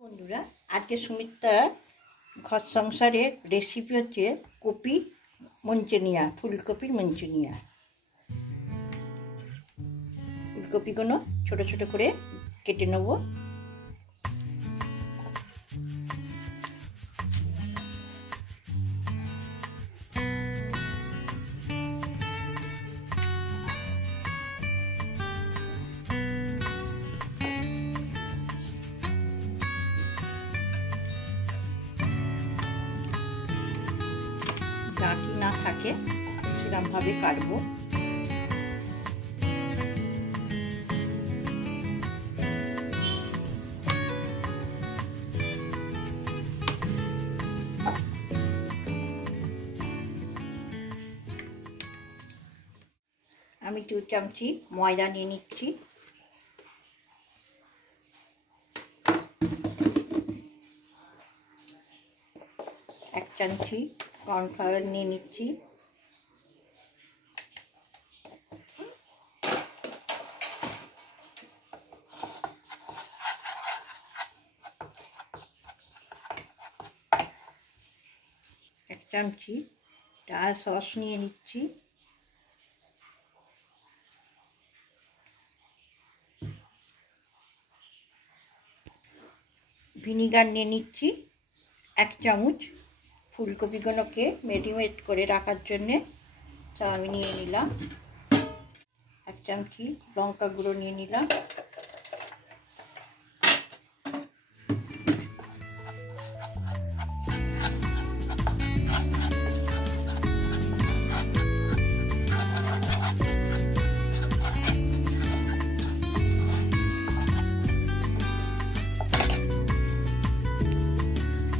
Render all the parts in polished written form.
বন্ধুরা, আজকে সুমিত্রার ঘর সংসারের রেসিপি হচ্ছে কপি মঞ্চুরিয়া, ফুলকপির মঞ্চুরিয়া। ফুলকপিগুলো ছোট ছোট করে কেটে নেব। ডাঁটি না থাকে সেরকমভাবে কাটবো। আমি 2 চামচি ময়দা নিয়ে নিচ্ছি। এক চামচি কর্নফ্লাওয়ার নিয়ে নিচ্ছি। এক চামচি টার সস নিয়ে নিচ্ছি। ভিনিগার নিয়ে নিচ্ছি 1 চামচ। ফুলকপিগুলোকে ম্যারিনেট করে রাখার জন্যে তা আমি নিয়ে নিলাম। 1 চামচি লঙ্কা গুঁড়ো নিয়ে নিলাম।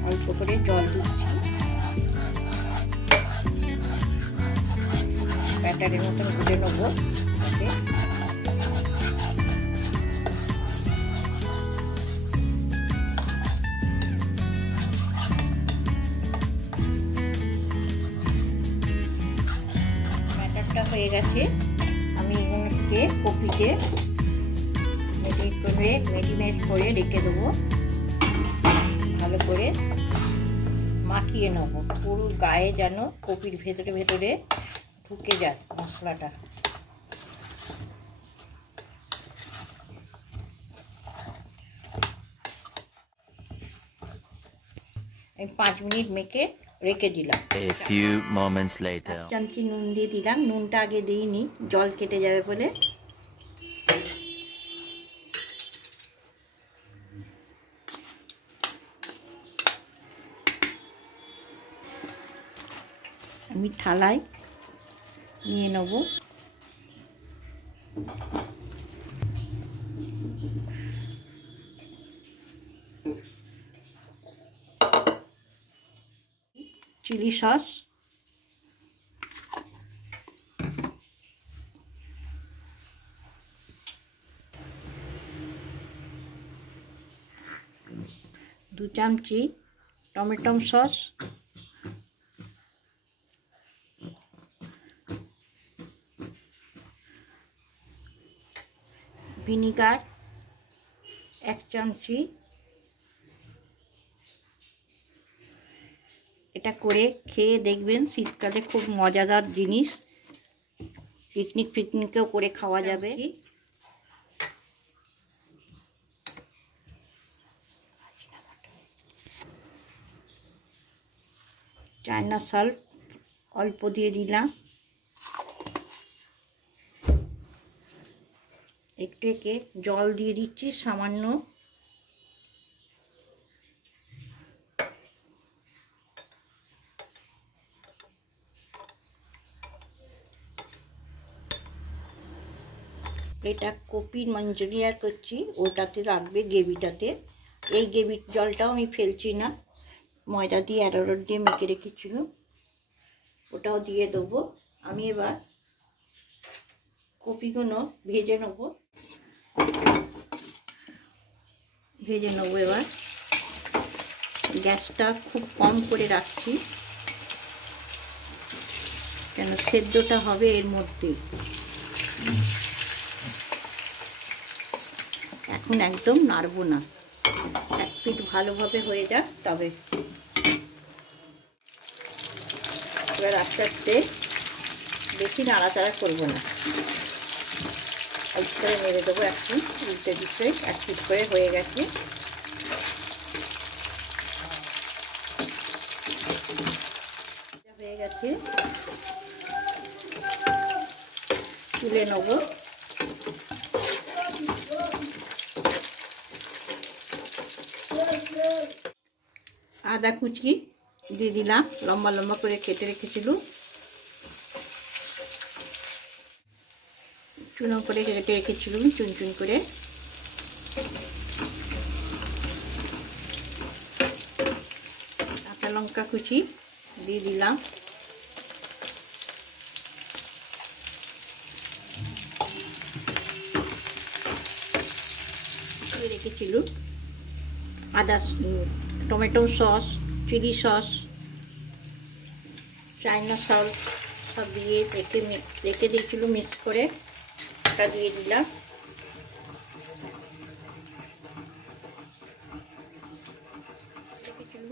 অল্প করে জল দিচ্ছি। ব্যাটারের মতন গুলে নেব। ব্যাটারটা হয়ে গেছে। আমি এগুলোকে কপিকে ম্যারিনেট করে রেখে দেবো। ভালো করে মাখিয়ে নেব, পুরো গায়ে যেন কপির ভেতরে ভেতরে ঢুকে যায় মশলাটা। আমি 5 মিনিট মেখে রেখে দিলাম। A few moments later. 1 চামচি নুন দিয়ে দিলাম। নুনটা আগে দিইনি, জল কেটে যাবে বলে। আমি থালায় নিয়ে নেব। চিলি সস, দু চামচি টমেটো সস, ভিনিগার 1 চামচি। এটা করে খেয়ে দেখবেন, শীতকালে খুব মজাদার জিনিস। পিকনিকেও করে খাওয়া যাবে। চায়না সল্ট অল্প দিয়ে দিলাম। একটু একে জল দিয়ে দিচ্ছি সামান্য। এটা কপির মঞ্চুরিয়া করছি, ওটাতে রাখবে গ্রেভিটাতে। এই গ্রেভির জলটাও আমি ফেলছি না, ময়দা দিয়ে অ্যারারুট দিয়ে মেখে রেখেছিল, ওটাও দিয়ে দেবো। আমি এবার কপিগুলো ভেজে নেব। এবার গ্যাসটা খুব কম করে রাখছি, কেন সেদ্ধটা হবে এর মধ্যেই। এখন একদম নাড়বো না, পিঠ ভালোভাবে হয়ে যাক তবে। এবার আস্তে আস্তে, বেশি নাড়াচাড়া করবো না, অল্প করে নেড়ে দেবো। এখন উল্টে দিতে এক পিঠ করে হয়ে গেছে। হয়ে গেছে, তুলে নেব। আদা কুচি দিয়ে দিলাম, লম্বা লম্বা করে কেটে রেখেছিলাম, চুনো করে কেটে রেখেছিলাম চুন চুন করে। কাঁচা লঙ্কা কুচি দিয়ে দিলাম, রেখেছিলাম আদা, টমেটো সস, চিলি সস, চাইনা সল্ট সব দিয়ে রেখে দিয়েছিল মিক্স করে, ওটা দিয়ে দিলাম।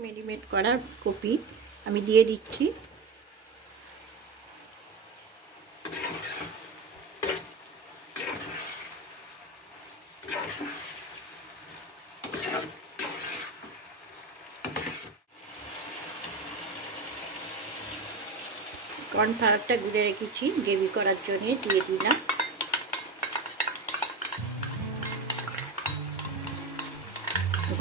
মেরিনেট করা কপি আমি দিয়ে দিচ্ছি। কর্নফ্লাওয়ারটা গুলে রেখেছি গ্রেভি করার জন্য, দিয়ে দিলাম।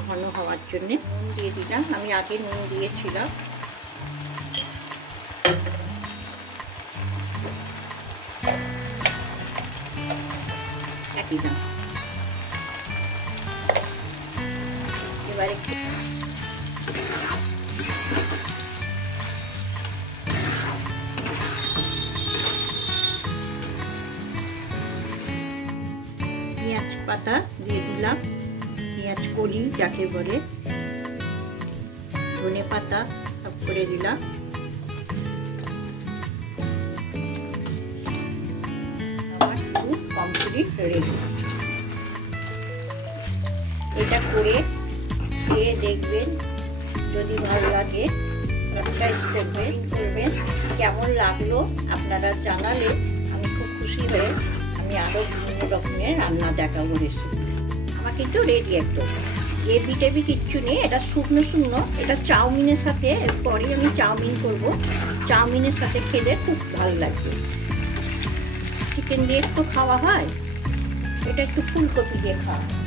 ঘন হওয়ার জন্য নুন দিয়ে দিলাম, আমি আগে নুন দিয়েছিলাম। দিলাম এবারে পেঁয়াজ পাতা দিয়ে দিলাম, পেঁয়াজ কলি যাকে বলে, ধনে পাতা সব করে দিলাম। Complete ready. এটা করে খেয়ে দেখবেন, যদি ভালো লাগে সাবস্ক্রাইব করবেন। কেমন লাগলো আপনারা জানালে আমি খুব খুশি হয়ে আমি আরও বিভিন্ন রকমের রান্না দেখাবো রেসিপি। আমার কিন্তু রেডি একদম, গ্রেভি টেভি কিচ্ছু নেই, এটা শুকনো শুকনো। এটা চাউমিনের সাথে, পরে আমি চাউমিন করব, চাউমিনের সাথে খেলে খুব ভালো লাগবে। চিকেন দিয়ে একটু খাওয়া হয়, এটা একটু ফুলকপি দিয়ে খাওয়া হয়।